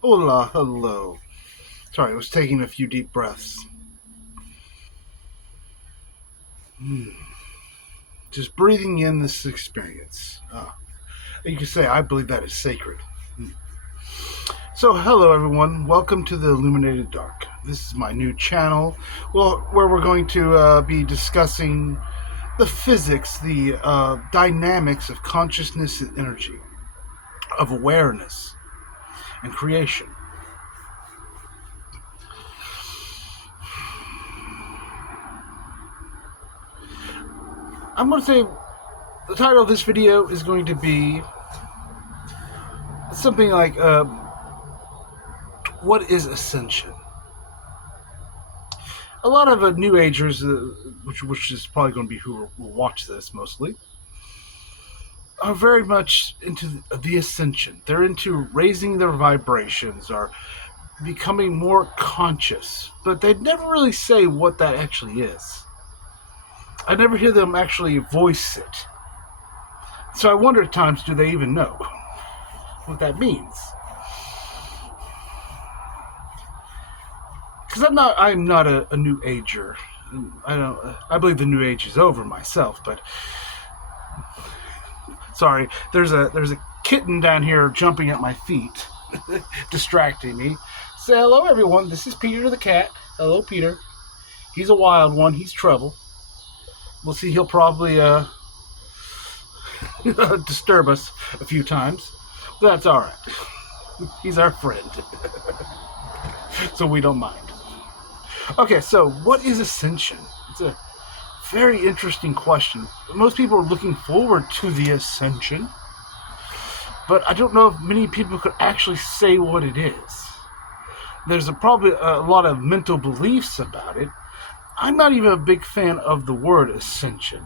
Hola, hello. Sorry, I was taking a few deep breaths. Just breathing in this experience. You can say, I believe that is sacred. So, hello everyone. Welcome to the Illuminated Dark. This is my new channel, where we're going to be discussing the physics, the dynamics of consciousness and energy, of awareness and creation. I'm going to say the title of this video is going to be something like what is ascension? A lot of New Agers, which is probably going to be who will watch this mostly, are very much into the ascension. They're into raising their vibrations or becoming more conscious, but they never really say what that actually is. I never hear them actually voice it. So I wonder at times, do they even know what that means? Because I'm not a New Ager. I believe the New Age is over myself, but sorry, there's a kitten down here jumping at my feet, distracting me. Say hello, everyone. This is Peter the cat. Hello, Peter. He's a wild one. He's trouble. We'll see. He'll probably disturb us a few times. But that's all right. He's our friend, so we don't mind. Okay, so what is ascension? It's a very interesting question. Most people are looking forward to the ascension, but I don't know if many people could actually say what it is. There's probably a lot of mental beliefs about it. I'm not even a big fan of the word ascension,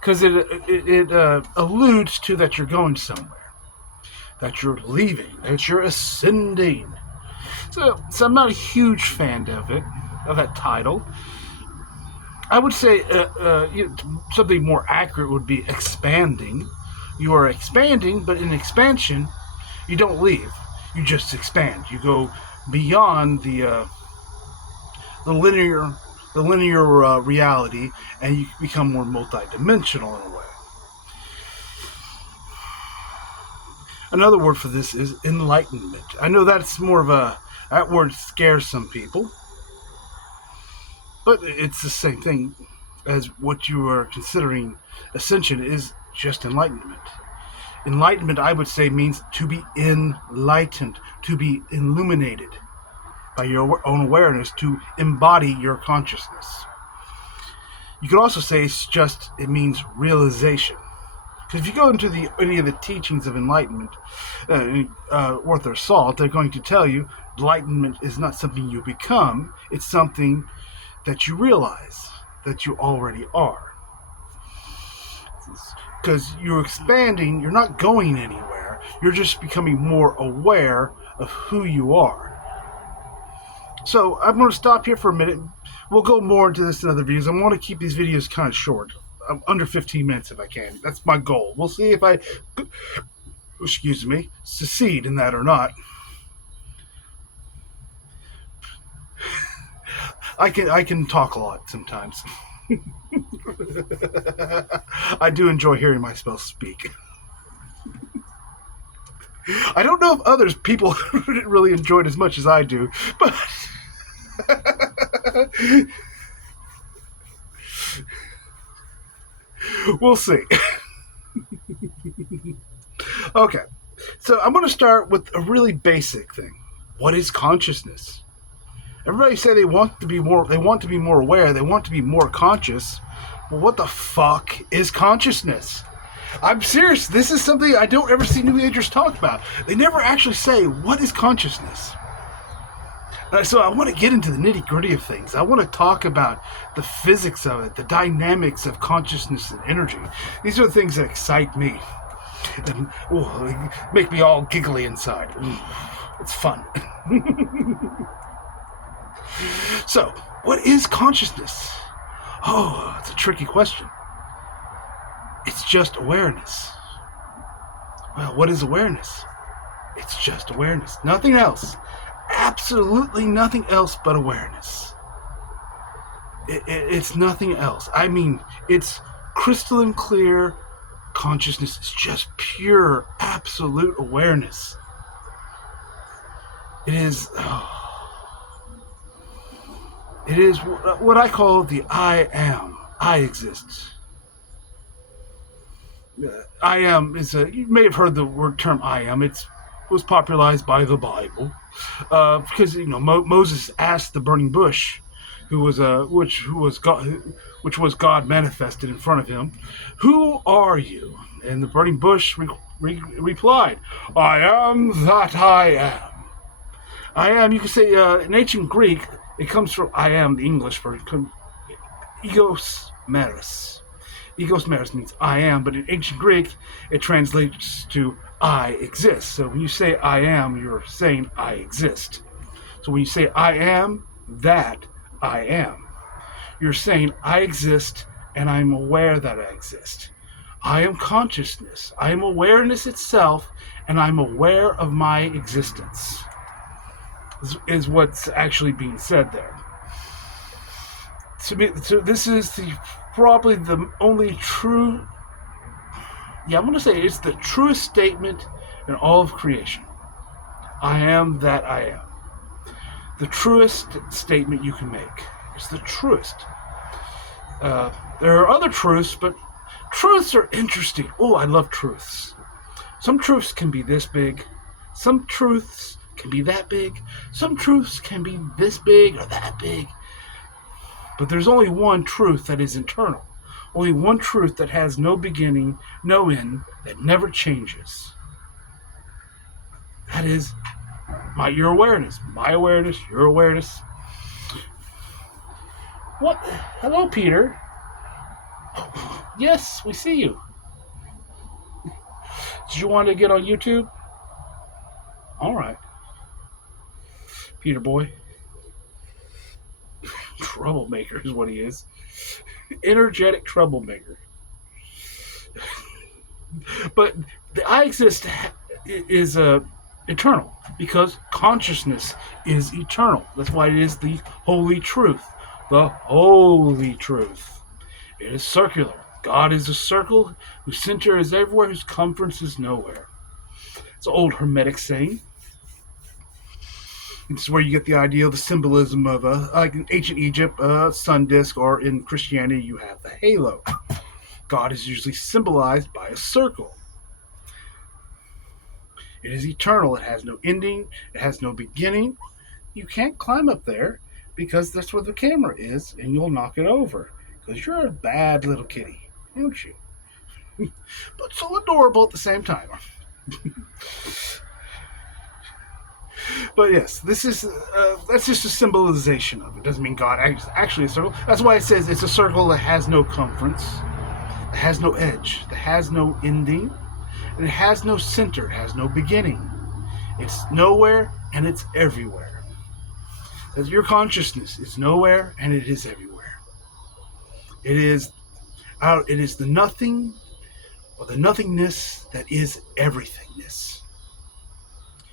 because it alludes to that you're going somewhere, that you're leaving, that you're ascending. So I'm not a huge fan of it, of that title. I would say something more accurate would be expanding. You are expanding, but in expansion, you don't leave. You just expand. You go beyond the linear reality, and you become more multidimensional in a way. Another word for this is enlightenment. I know that's more of that word scares some people, but it's the same thing as what you are considering ascension is just enlightenment. Enlightenment, I would say, means to be enlightened, to be illuminated by your own awareness, to embody your consciousness. You could also say it means realization. Because if you go into any of the teachings of enlightenment, worth their salt, they're going to tell you enlightenment is not something you become, it's something that you realize that you already are. Because you're expanding, you're not going anywhere, you're just becoming more aware of who you are. So I'm going to stop here for a minute. We'll go more into this in other videos. I want to keep these videos kind of short, under 15 minutes if I can. That's my goal. We'll see if I, succeed in that or not. I can talk a lot sometimes. I do enjoy hearing myself speak. I don't know if people really enjoy it as much as I do, but we'll see. Okay, so I'm going to start with a really basic thing. What is consciousness? Everybody say they want to be more aware, they want to be more conscious. Well, what the fuck is consciousness? I'm serious. This is something I don't ever see New Agers talk about. They never actually say, what is consciousness? So I want to get into the nitty-gritty of things. I want to talk about the physics of it, the dynamics of consciousness and energy. These are the things that excite me and make me all giggly inside. It's fun. So, what is consciousness? Oh, it's a tricky question. It's just awareness. Well, what is awareness? It's just awareness. Nothing else. Absolutely nothing else but awareness. It's nothing else. I mean, it's crystalline clear consciousness. It's just pure, absolute awareness. It is what I call the I am. I exist. I am is a. You may have heard the term I am. It was popularized by the Bible, because Moses asked the burning bush, which was God manifested in front of him, "Who are you?" And the burning bush replied, "I am that I am." I am. You can say in ancient Greek, it comes from I am. The English version, egos meris. Egos meris means I am, but in ancient Greek, it translates to I exist. So when you say I am, you're saying I exist. So when you say I am that I am, you're saying I exist and I'm aware that I exist. I am consciousness. I am awareness itself, and I'm aware of my existence. Is what's actually being said there. So this is probably the only true. Yeah, I'm going to say it's the truest statement in all of creation. I am that I am. The truest statement you can make. It's the truest. There are other truths, but truths are interesting. Oh, I love truths. Some truths can be this big. Some truths can be that big. Some truths can be this big or that big. But there's only one truth that is eternal. Only one truth that has no beginning, no end, that never changes. That is your awareness. My awareness, your awareness. What? Hello, Peter. Yes, we see you. Did you want to get on YouTube? All right. Peter boy. Troublemaker is what he is. Energetic troublemaker. But the I exist is eternal, because consciousness is eternal. That's why it is the holy truth. The holy truth. It is circular. God is a circle whose center is everywhere, whose circumference is nowhere. It's an old Hermetic saying. This is where you get the idea of the symbolism of, like in ancient Egypt, a sun disk, or in Christianity, you have the halo. God is usually symbolized by a circle. It is eternal. It has no ending. It has no beginning. You can't climb up there because that's where the camera is, and you'll knock it over because you're a bad little kitty, aren't you? But so adorable at the same time. But yes, this is that's just a symbolization of it. Doesn't mean God actually a circle. That's why it says it's a circle that has no circumference, that has no edge, that has no ending, and it has no center, it has no beginning. It's nowhere and it's everywhere. As your consciousness is nowhere and it is everywhere. It is the nothing or the nothingness that is everythingness.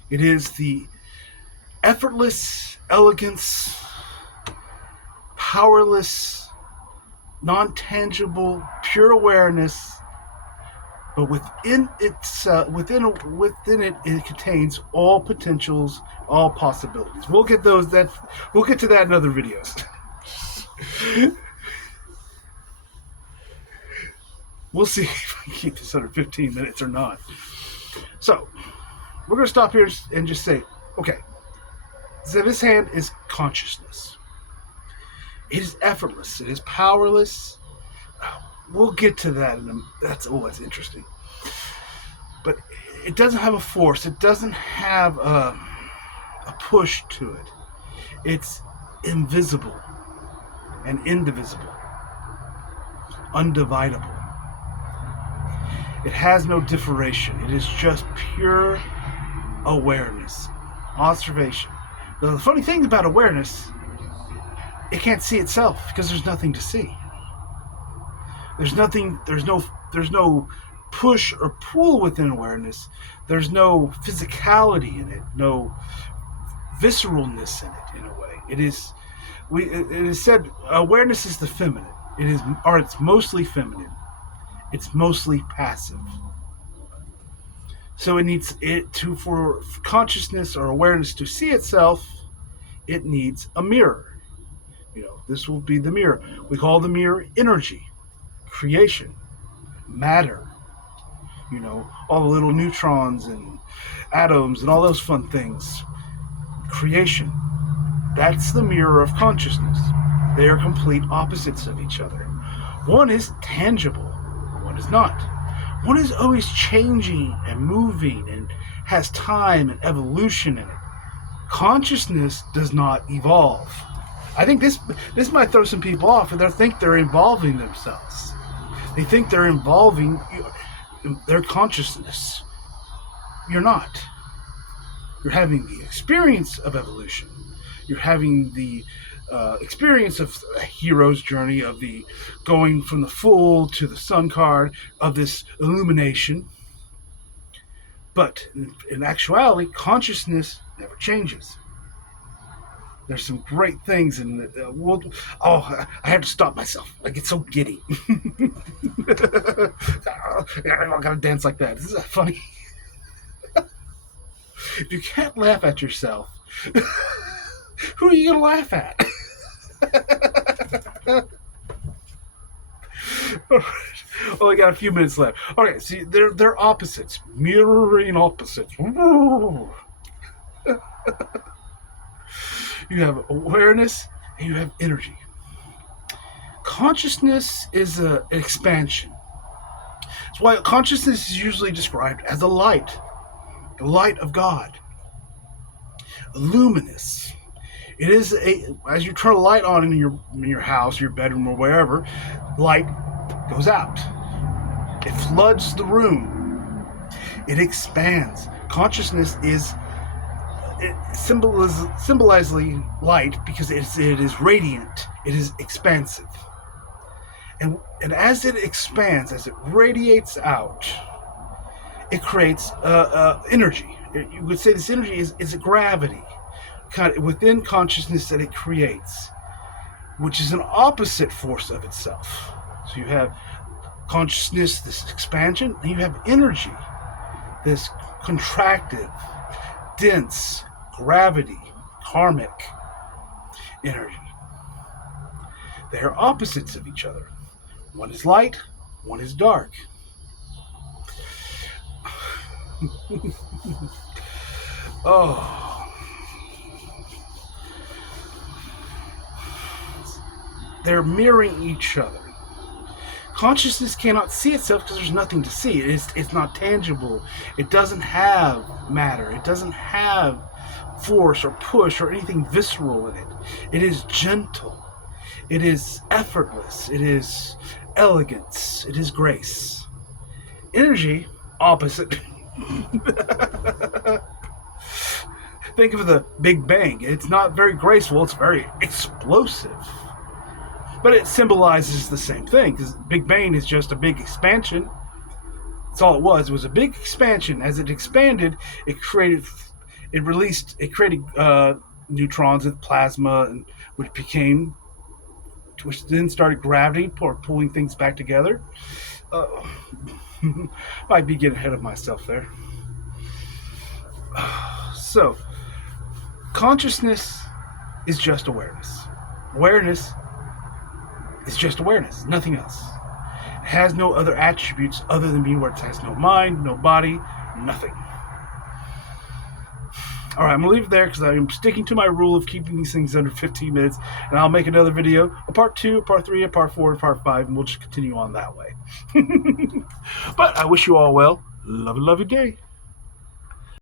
It is the effortless elegance, powerless, non-tangible, pure awareness, but within it, it contains all potentials, all possibilities. We'll get to that in other videos. We'll see if I can keep this under 15 minutes or not. So, we're going to stop here and just say, okay, so this hand is consciousness. It is effortless. It is powerless. We'll get to that. That's interesting. But it doesn't have a force. It doesn't have a push to it. It's invisible and indivisible, undividable. It has no differentiation. It is just pure awareness, observation. The funny thing about awareness, it can't see itself because there's nothing to see. There's no push or pull within awareness. There's no physicality in it, no visceralness in it. In a way, it is said awareness is the feminine. It's mostly feminine. It's mostly passive. So it needs it to for consciousness or awareness to see itself. It needs a mirror. This will be the mirror. We call the mirror energy, creation, matter. All the little neutrons and atoms and all those fun things. Creation. That's the mirror of consciousness. They are complete opposites of each other. One is tangible, one is not. One is always changing and moving and has time and evolution in it. Consciousness does not evolve. I think this might throw some people off, and they think they're involving themselves. They think they're involving their consciousness. You're not. You're having the experience of evolution. You're having the experience of a hero's journey, of the going from the Fool to the Sun card, of this illumination. But in actuality, consciousness never changes. There's some great things in it. I have to stop myself. I get so giddy. I gotta dance like that. This is funny. If you can't laugh at yourself, who are you gonna laugh at? Only got a few minutes left. Okay, see, they're opposites, mirroring opposites. You have awareness and you have energy. Consciousness is an expansion. That's why consciousness is usually described as a light, the light of God, luminous. It is as you turn a light on in your house, your bedroom, or wherever, light goes out. It floods the room. It expands. Consciousness is symbolizes light because it is radiant. It is expansive. And as it expands, as it radiates out, it creates energy. You would say this energy is a gravity kind of within consciousness that it creates, which is an opposite force of itself. So you have consciousness, this expansion, and you have energy, this contractive, dense, gravity, karmic energy. They are opposites of each other. One is light, one is dark. They're mirroring each other. Consciousness cannot see itself because there's nothing to see. It's not tangible. It doesn't have matter. It doesn't have force or push or anything visceral in it. It is gentle. It is effortless. It is elegance. It is grace. Energy, opposite. Think of the Big Bang. It's not very graceful. It's very explosive. But it symbolizes the same thing, because Big Bang is just a big expansion. That's all it was. It was a big expansion. As it expanded, it created neutrons and plasma, and which then started gravity, pulling things back together. Might be getting ahead of myself there. So, consciousness is just awareness. Awareness is just awareness, nothing else. It has no other attributes other than being where it has no mind, no body, nothing. All right, I'm going to leave it there because I'm sticking to my rule of keeping these things under 15 minutes, and I'll make another video, a part 2, a part 3, a part 4, a part 5, and we'll just continue on that way. But I wish you all well. Love your day.